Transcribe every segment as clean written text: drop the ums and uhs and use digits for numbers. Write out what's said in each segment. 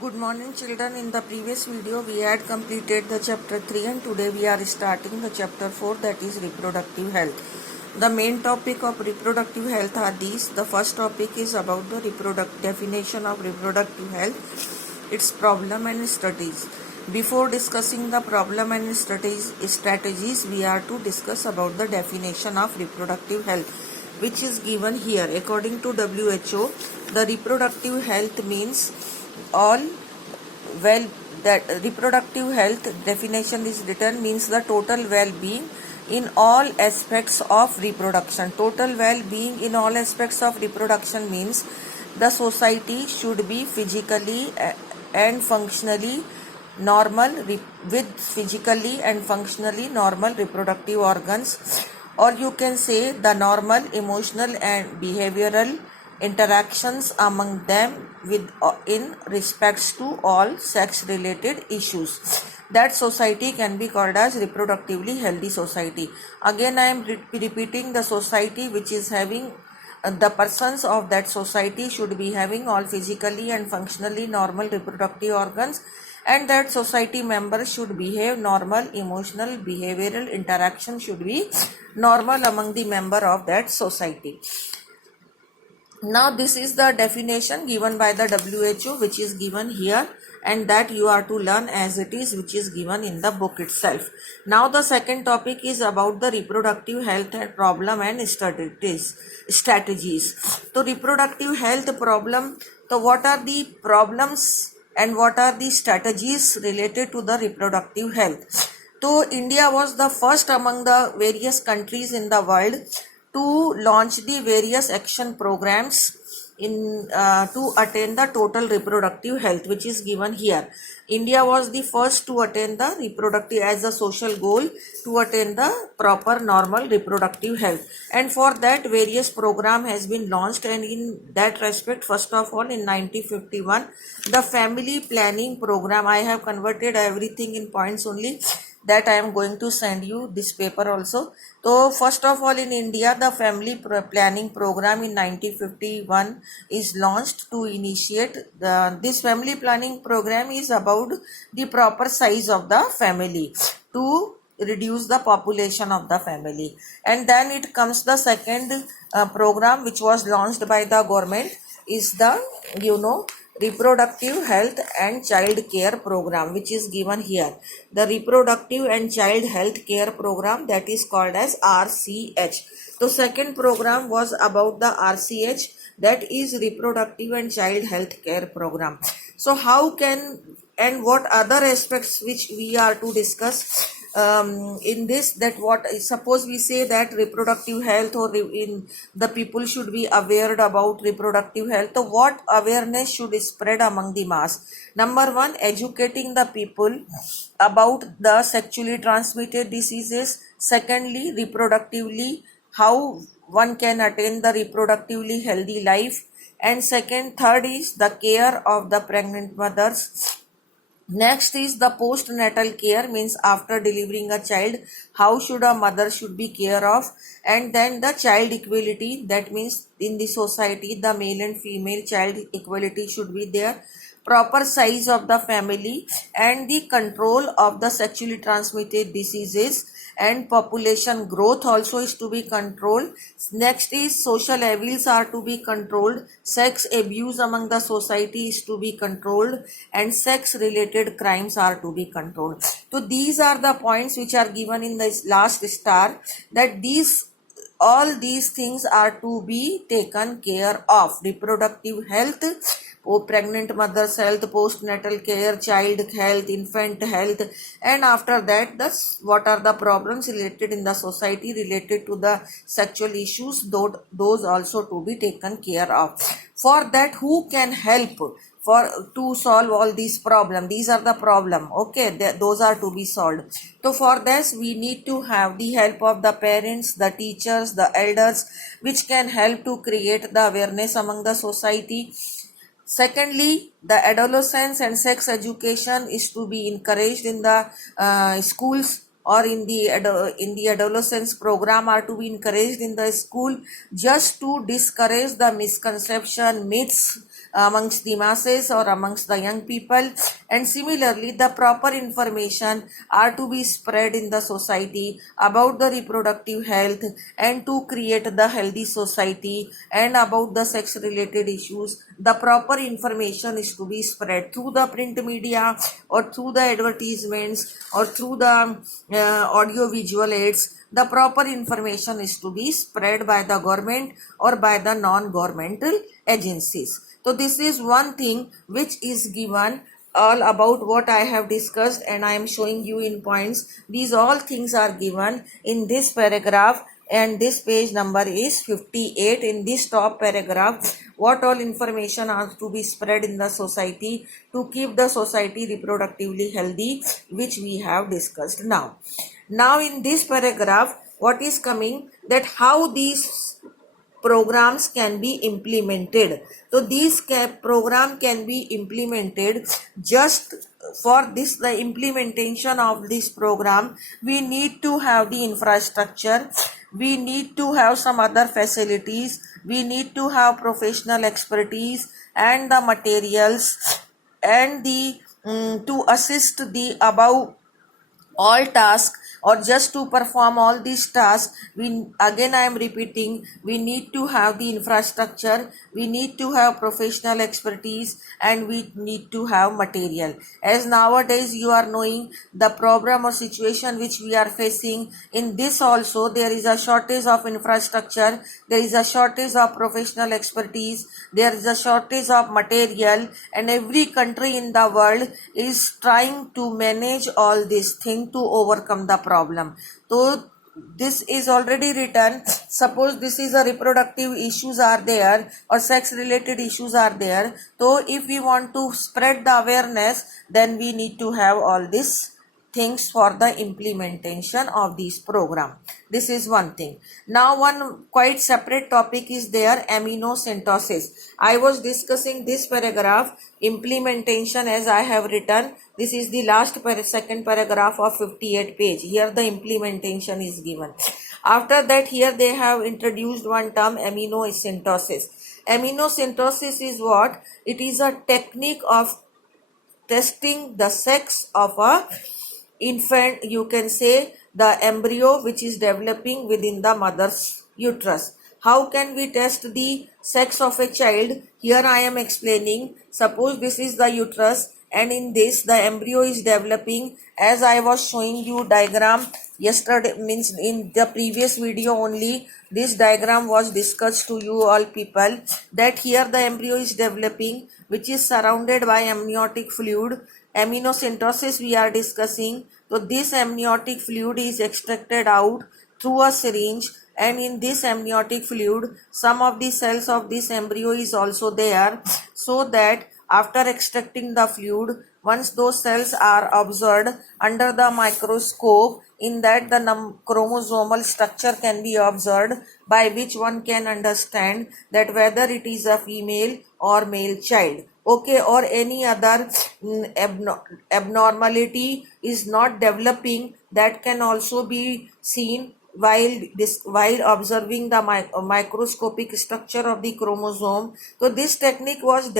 Good morning children. In the previous video we had completed the chapter 3 and today we are starting the chapter 4, that is reproductive health. The main topic of reproductive health are these. The first topic is about the definition of reproductive health, its problem and strategies. Before discussing the problem and strategies, we are to discuss about the definition of reproductive health, which is given here. According to WHO, the reproductive health means all well that reproductive health definition is written means the total well-being in all aspects of reproduction. Total well-being in all aspects of reproduction means the society should be physically and functionally normal with physically and functionally normal reproductive organs, or you can say the normal emotional and behavioral interactions among them with in respects to all sex related issues. That society can be called as reproductively healthy society. Again I am repeating, the society which is having the persons of that society should be having all physically and functionally normal reproductive organs, and that society members should behave normal, emotional, behavioral interaction should be normal among the member of that society. Now this is the definition given by the WHO, which is given here, and that you are to learn as it is, which is given in the book itself. Now the second topic is about the reproductive health and problem and strategies. So reproductive health problem, so what are the problems and what are the strategies related to the reproductive health? So India was the first among the various countries in the world to launch the various action programs in to attain the total reproductive health, which is given here. India was the first to attain the reproductive as a social goal, to attain the proper normal reproductive health, and for that various program has been launched. And in that respect, first of all, in 1951 the family planning program, I have converted everything in points only, that I am going to send you this paper also. So first of all, in India the family planning program in 1951 is launched to initiate this family planning program is about the proper size of the family to reduce the population of the family. And then it comes the second program which was launched by the government is the reproductive health and child care program, which is given here. The reproductive and child health care program, that is called as RCH. The second program was about the RCH, that is reproductive and child health care program. So how can and what other aspects which we are to discuss in this, that what suppose we say that reproductive health or in the people should be aware about reproductive health, so what awareness should spread among the mass? Number one, educating the people about the sexually transmitted diseases. Secondly, reproductively, how one can attain the reproductively healthy life. And third is the care of the pregnant mothers. Next is the postnatal care, means after delivering a child, how should a mother should be care of. And then the child equality, that means in the society the male and female child equality should be there. Proper size of the family and the control of the sexually transmitted diseases, and population growth also is to be controlled. Next is social evils are to be controlled, sex abuse among the society is to be controlled, and sex related crimes are to be controlled. So these are the points which are given in the last star, that all these things are to be taken care of. Reproductive health, pregnant mother's health, postnatal care, child health, infant health, and after that what are the problems related in the society related to the sexual issues, those also to be taken care of. For that, who can help to solve all these problems? These are the problem, okay, those are to be solved. So for this we need to have the help of the parents, the teachers, the elders, which can help to create the awareness among the society. Secondly, the adolescence and sex education is to be encouraged in the schools, or in the adolescence program are to be encouraged in the school, just to discourage the misconception, myths amongst the masses or amongst the young people. And similarly, the proper information are to be spread in the society about the reproductive health and to create the healthy society, and about the sex related issues. The proper information is to be spread through the print media or through the advertisements or through the audio visual aids. The proper information is to be spread by the government or by the non-governmental agencies. So this is one thing which is given all about what I have discussed, and I am showing you in points. These all things are given in this paragraph, and this page number is 58. In this top paragraph, what all information are to be spread in the society to keep the society reproductively healthy, which we have discussed now. Now in this paragraph, what is coming, that how these programs can be implemented. So these program can be implemented. Just for this, the implementation of this program, we need to have the infrastructure, we need to have some other facilities, we need to have professional expertise and the materials, and the to assist the above all tasks, or just to perform all these tasks, we again I am repeating, we need to have the infrastructure, we need to have professional expertise, and we need to have material. As nowadays you are knowing the problem or situation which we are facing, in this also there is a shortage of infrastructure, there is a shortage of professional expertise, there is a shortage of material, and every country in the world is trying to manage all these things to overcome the problem. So this is already written. Suppose this is a reproductive issues are there or sex related issues are there, so if we want to spread the awareness, then we need to have all these things for the implementation of this program. This is one thing. Now one quite separate topic is there, amniocentesis. I was discussing this paragraph implementation as I have written. This is the last second paragraph of 58 page. Here the implementation is given. After that, here they have introduced one term, amniocentesis. Amniocentesis is what? It is a technique of testing the sex of a infant, you can say the embryo which is developing within the mother's uterus. How can we test the sex of a child? Here I am explaining. Suppose this is the uterus, and in this the embryo is developing, as I was showing you diagram yesterday, means in the previous video only this diagram was discussed to you all people, that here the embryo is developing which is surrounded by amniotic fluid. Amniocentesis we are discussing. So this amniotic fluid is extracted out through a syringe, and in this amniotic fluid some of the cells of this embryo is also there, so that after extracting the fluid, once those cells are observed under the microscope, in that the chromosomal structure can be observed, by which one can understand that whether it is a female or male child. Okay, or any other abnormality is not developing, that can also be seen while observing the microscopic structure of the chromosome. So this technique was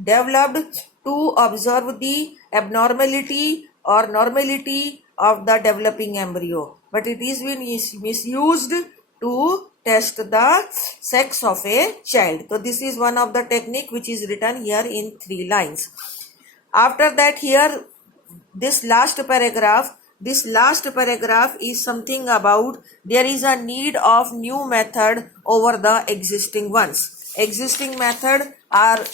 developed to observe the abnormality or normality of the developing embryo, but it is been misused to test the sex of a child. So this is one of the technique which is written here in 3 lines. After that, here this last paragraph is something about there is a need of new method over the existing ones. Existing method are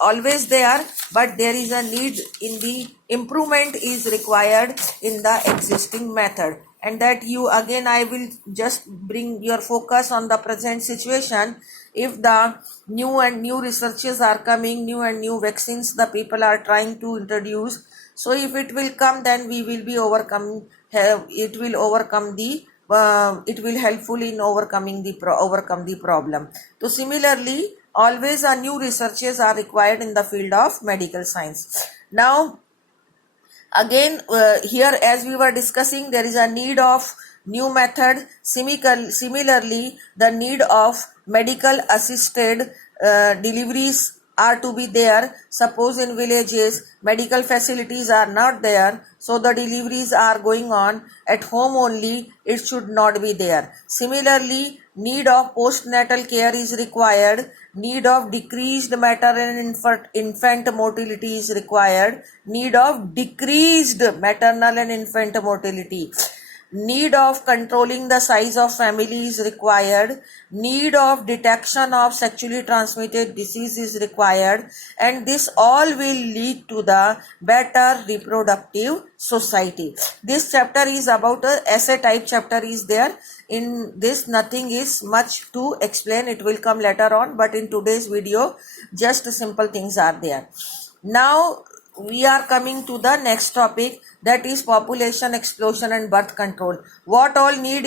always there, but there is a need in the improvement is required in the existing method, and that you again I will just bring your focus on the present situation. If the new researches are coming, new vaccines the people are trying to introduce, so if it will come, then we will be it will helpful in overcome the problem. So similarly, always a new researches are required in the field of medical science. Now again here, as we were discussing, there is a need of new method. Similarly, the need of medical assisted deliveries are to be there. Suppose in villages medical facilities are not there, so the deliveries are going on at home only, it should not be there. Similarly, need of postnatal care is required, need of decreased maternal and infant mortality is required, need of decreased maternal and infant mortality. Need of controlling the size of family is required, need of detection of sexually transmitted disease is required, and this all will lead to the better reproductive society. This chapter is about a essay type chapter is there. In this nothing is much to explain, it will come later on, but in today's video just simple things are there. Now we are coming to the next topic, that is population explosion and birth control. What all need is